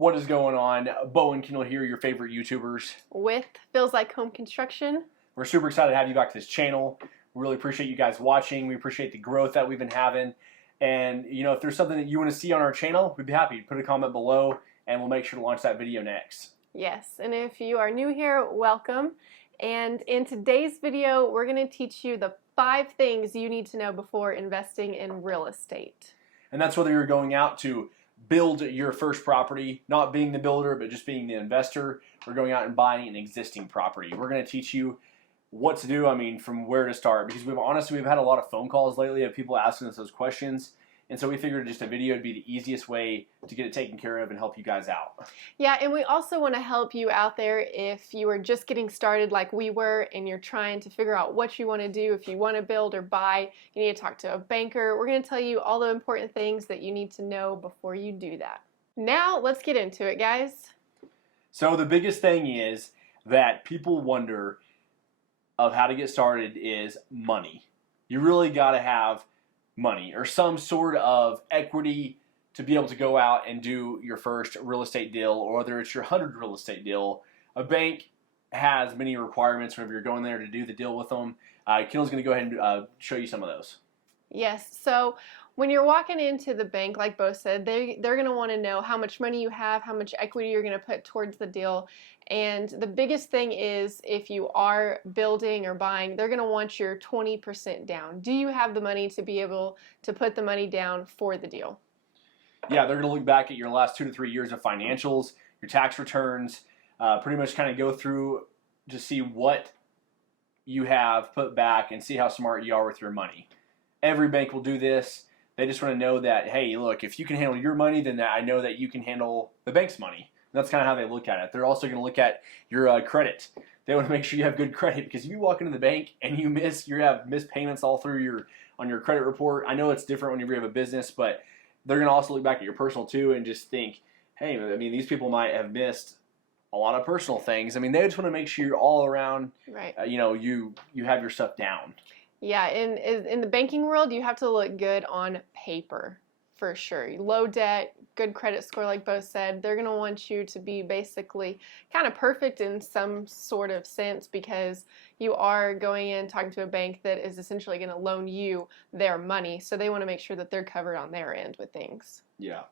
What is going on? Bo and Kendall here, your favorite YouTubers. With Feels Like Home Construction. We're super excited to have you back to this channel. We really appreciate you guys watching. We appreciate the growth that we've been having. And, you know, if there's something that you want to see on our channel, we'd be happy to put a comment below, and we'll make sure to launch that video next. Yes, and if you are new here, welcome. And in today's video, we're going to teach you the 5 things you need to know before investing in real estate. And that's whether you're going out to build your first property, not being the builder, but just being the investor, or going out and buying an existing property. We're going to teach you what to do, from where to start, because we've had a lot of phone calls lately of people asking us those questions. And so we figured just a video would be the easiest way to get it taken care of and help you guys out. Yeah, and we also want to help you out there if you are just getting started like we were and you're trying to figure out what you want to do. If you want to build or buy, you need to talk to a banker. We're going to tell you all the important things that you need to know before you do that. Now, let's get into it, guys. So the biggest thing is that people wonder of how to get started is money. You really got to have money or some sort of equity to be able to go out and do your first real estate deal, or whether it's your 100th real estate deal. A bank has many requirements whenever you're going there to do the deal with them. Kendall's going to go ahead and show you some of those. Yes, so when you're walking into the bank, like Bo said, they're going to want to know how much money you have, how much equity you're going to put towards the deal. And the biggest thing is, if you are building or buying, they're going to want your 20% down. Do you have the money to be able to put the money down for the deal? Yeah, they're going to look back at your last 2 to 3 years of financials, your tax returns, pretty much kind of go through to see what you have put back and see how smart you are with your money. Every bank will do this. They just want to know that, hey, look, if you can handle your money, then I know that you can handle the bank's money. That's kind of how they look at it. They're also going to look at your credit. They want to make sure you have good credit, because if you walk into the bank and you have missed payments all through on your credit report. I know it's different when you have a business, but they're going to also look back at your personal too and just think, hey, these people might have missed a lot of personal things. They just want to make sure you're all around, right. You have your stuff down. Yeah, in the banking world, you have to look good on paper, for sure. Low debt, good credit score, like Bo said. They're going to want you to be basically kind of perfect in some sort of sense, because you are going in talking to a bank that is essentially going to loan you their money. So they want to make sure that they're covered on their end with things. Yeah.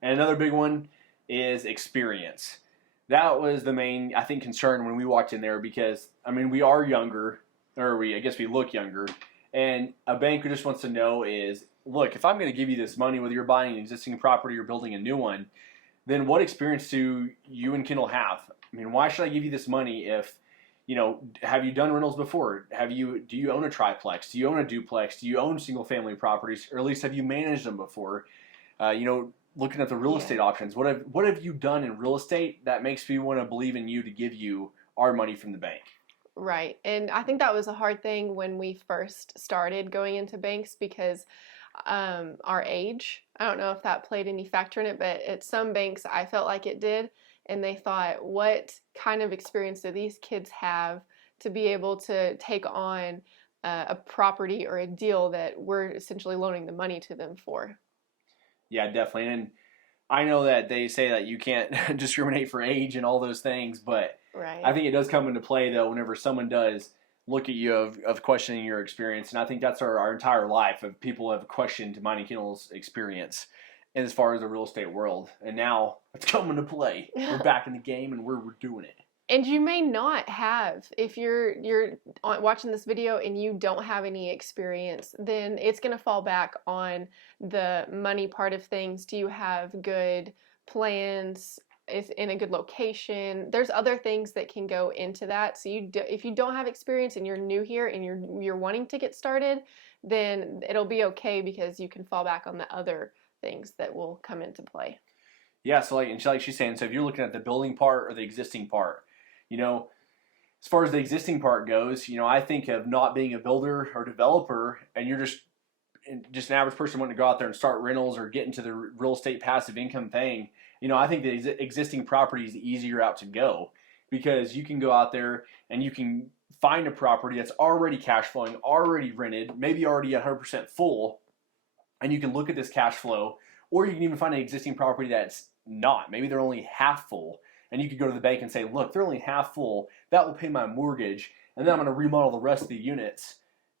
And another big one is experience. That was the main, I think, concern when we walked in there, because, we are younger, or I guess we look younger, and a banker just wants to know is, look, if I'm going to give you this money, whether you're buying an existing property or building a new one, then what experience do you and Kendall have? Why should I give you this money if, have you done rentals before? Do you own a triplex? Do you own a duplex? Do you own single family properties? Or at least have you managed them before? Looking at the real estate options, what have you done in real estate that makes me want to believe in you to give you our money from the bank? Right, and I think that was a hard thing when we first started going into banks, because our age, I don't know if that played any factor in it, but at some banks I felt like it did, and they thought, what kind of experience do these kids have to be able to take on a property or a deal that we're essentially loaning the money to them for? Yeah, definitely. And I know that they say that you can't discriminate for age and all those things, but right. I think it does come into play, though, whenever someone does look at you of questioning your experience. And I think that's our entire life, of people have questioned mine and Kendall's experience as far as the real estate world. And now it's coming to play. We're back in the game, and we're doing it. And you may not have, if you're watching this video and you don't have any experience, then it's going to fall back on the money part of things. Do you have good plans? Is in a good location? There's other things that can go into that. So if you don't have experience and you're new here and you're wanting to get started, then it'll be okay, because you can fall back on the other things that will come into play. Yeah, so like she's saying, so if you're looking at the building part or the existing part, as far as the existing part goes, I think of not being a builder or developer, and you're just an average person wanting to go out there and start rentals or get into the real estate passive income thing. I think the existing property is the easier route to go, because you can go out there and you can find a property that's already cash flowing, already rented, maybe already 100% full, and you can look at this cash flow, or you can even find an existing property that's not. Maybe they're only half full. And you could go to the bank and say, look, they're only half full. That will pay my mortgage. And then I'm going to remodel the rest of the units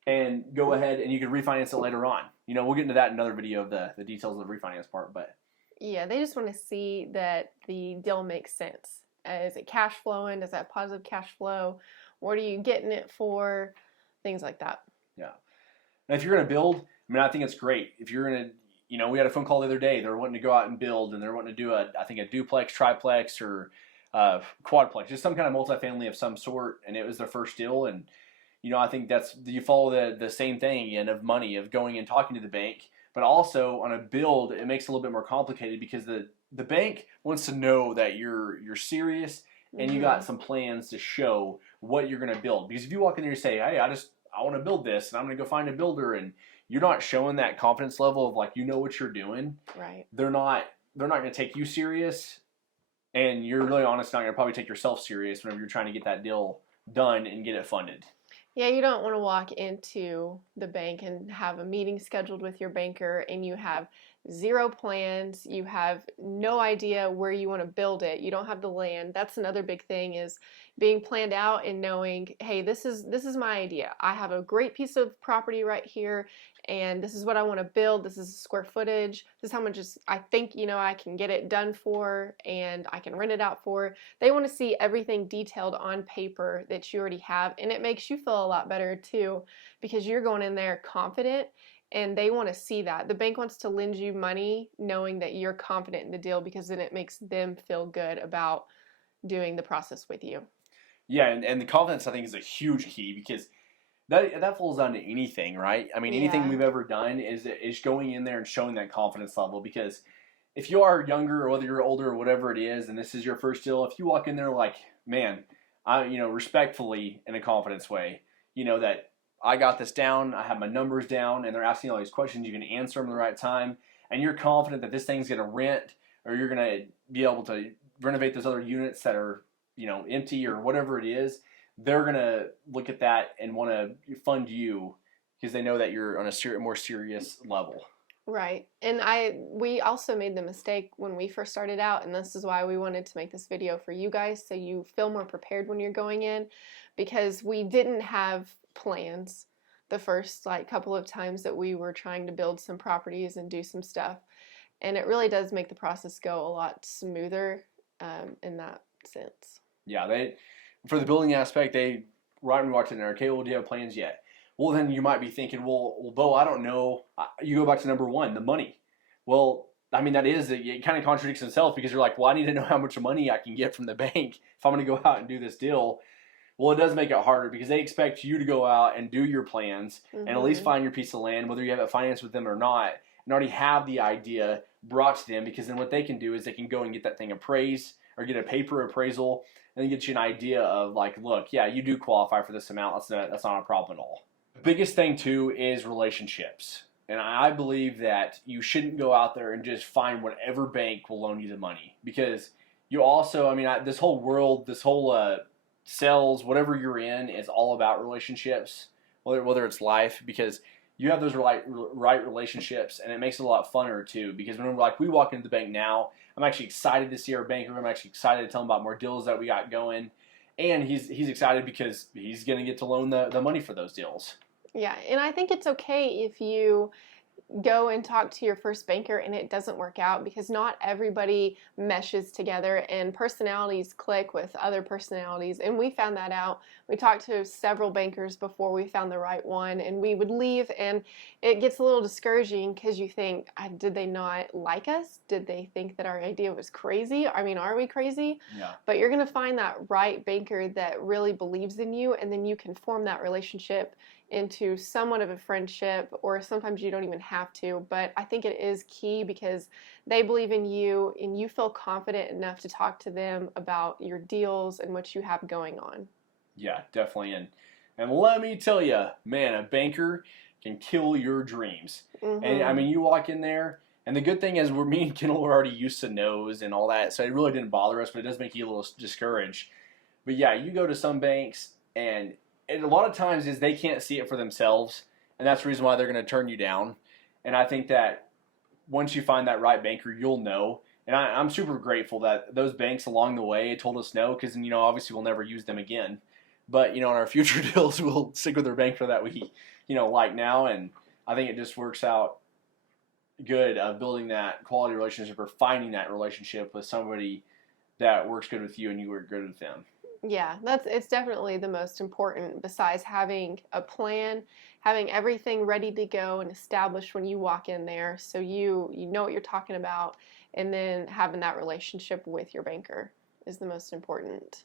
and go ahead and you can refinance it later on. We'll get into that in another video of the details of the refinance part. But yeah, they just want to see that the deal makes sense. Is it cash flowing? Does that have positive cash flow? What are you getting it for? Things like that. Yeah. And if you're going to build, I think it's great. If you're going to, we had a phone call the other day. They're wanting to go out and build, and they're wanting to do a duplex, triplex, or quadplex, just some kind of multifamily of some sort. And it was their first deal. And, I think you follow the same thing again of money, of going and talking to the bank. But also on a build, it makes it a little bit more complicated because the bank wants to know that you're serious and you got some plans to show what you're going to build. Because if you walk in there and say, hey, I want to build this and I'm going to go find a builder, and you're not showing that confidence level of like what you're doing, right? They're not going to take you serious, and you're really honest not going to probably take yourself serious whenever you're trying to get that deal done and get it funded. Yeah, you don't want to walk into the bank and have a meeting scheduled with your banker and you have zero plans, you have no idea where you want to build it, you don't have the land. That's another big thing, is being planned out and knowing, hey, this is my idea. I have a great piece of property right here and this is what I want to build. This is the square footage. This is how much I think I can get it done for and I can rent it out for. They want to see everything detailed on paper that you already have, and it makes you feel a lot better too because you're going in there confident. And they want to see that. The bank wants to lend you money knowing that you're confident in the deal, because then it makes them feel good about doing the process with you. Yeah, and the confidence, I think, is a huge key, because that falls down to anything, right? Anything we've ever done is going in there and showing that confidence level. Because if you are younger or whether you're older or whatever it is, and this is your first deal, if you walk in there like, man, respectfully in a confidence way, that I got this down, I have my numbers down, and they're asking all these questions, you can answer them at the right time, and you're confident that this thing's going to rent, or you're going to be able to renovate those other units that are, empty or whatever it is, they're going to look at that and want to fund you because they know that you're on a more serious level. Right. And we also made the mistake when we first started out, and this is why we wanted to make this video for you guys, so you feel more prepared when you're going in, because we didn't have plans the first couple of times that we were trying to build some properties and do some stuff. And it really does make the process go a lot smoother in that sense. Yeah, for the building aspect, right when we walked in there, okay, well, do you have plans yet? Well, then you might be thinking, well, Bo, I don't know. You go back to number one, the money. Well, it kind of contradicts itself, because you're like, well, I need to know how much money I can get from the bank if I'm going to go out and do this deal. Well, it does make it harder, because they expect you to go out and do your plans and at least find your piece of land, whether you have it financed with them or not, and already have the idea brought to them, because then what they can do is they can go and get that thing appraised or get a paper appraisal and then get you an idea of like, look, yeah, you do qualify for this amount. That's not a problem at all. The biggest thing too is relationships. And I believe that you shouldn't go out there and just find whatever bank will loan you the money, because you also, this whole world, this whole sales, whatever you're in, is all about relationships, whether it's life, because you have those right relationships, and it makes it a lot funner too. Because when we walk into the bank now, I'm actually excited to see our banker. I'm actually excited to tell him about more deals that we got going, and he's excited because he's going to get to loan the money for those deals. Yeah, and I think it's okay if you go and talk to your first banker and it doesn't work out, because not everybody meshes together and personalities click with other personalities, and we found that out. We talked to several bankers before we found the right one, and we would leave and it gets a little discouraging, because you think, did they not like us? Did they think that our idea was crazy? Are we crazy? Yeah. But you're going to find that right banker that really believes in you, and then you can form that relationship into somewhat of a friendship, or sometimes you don't even have to. But I think it is key, because they believe in you and you feel confident enough to talk to them about your deals and what you have going on. Yeah, definitely. And let me tell you, man, a banker can kill your dreams. And you walk in there, and the good thing is me and Kendall were already used to no's and all that, so it really didn't bother us, but it does make you a little discouraged. But yeah, you go to some banks, and a lot of times is they can't see it for themselves, and that's the reason why they're going to turn you down. And I think that once you find that right banker, you'll know. And I'm super grateful that those banks along the way told us no, because obviously we'll never use them again. But in our future deals, we'll stick with our bank for that we like now, and I think it just works out good of building that quality relationship or finding that relationship with somebody that works good with you and you work good with them. Yeah, it's definitely the most important, besides having a plan, having everything ready to go and established when you walk in there, so you know what you're talking about, and then having that relationship with your banker is the most important.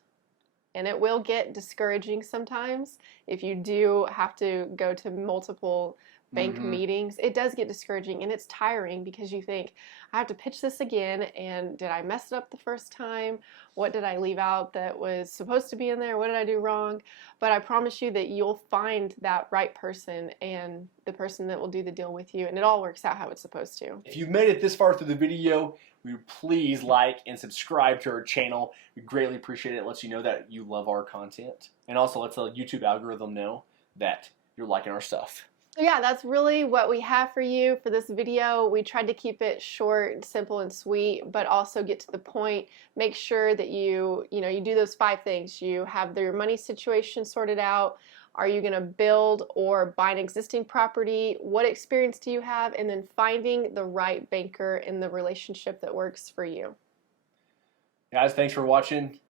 And it will get discouraging sometimes if you do have to go to multiple bank Mm-hmm. meetings. It does get discouraging and it's tiring because you think, I have to pitch this again, and did I mess it up the first time? What did I leave out that was supposed to be in there? What did I do wrong? But I promise you that you'll find that right person and the person that will do the deal with you, and it all works out how it's supposed to. If you've made it this far through the video, we would please like and subscribe to our channel. We greatly appreciate it. It lets you know that you love our content, and also lets the YouTube algorithm know that you're liking our stuff. Yeah, that's really what we have for you for this video. We tried to keep it short, simple, and sweet, but also get to the point. Make sure that you do those 5 things. You have your money situation sorted out. Are you going to build or buy an existing property? What experience do you have? And then finding the right banker and the relationship that works for you. Guys, thanks for watching.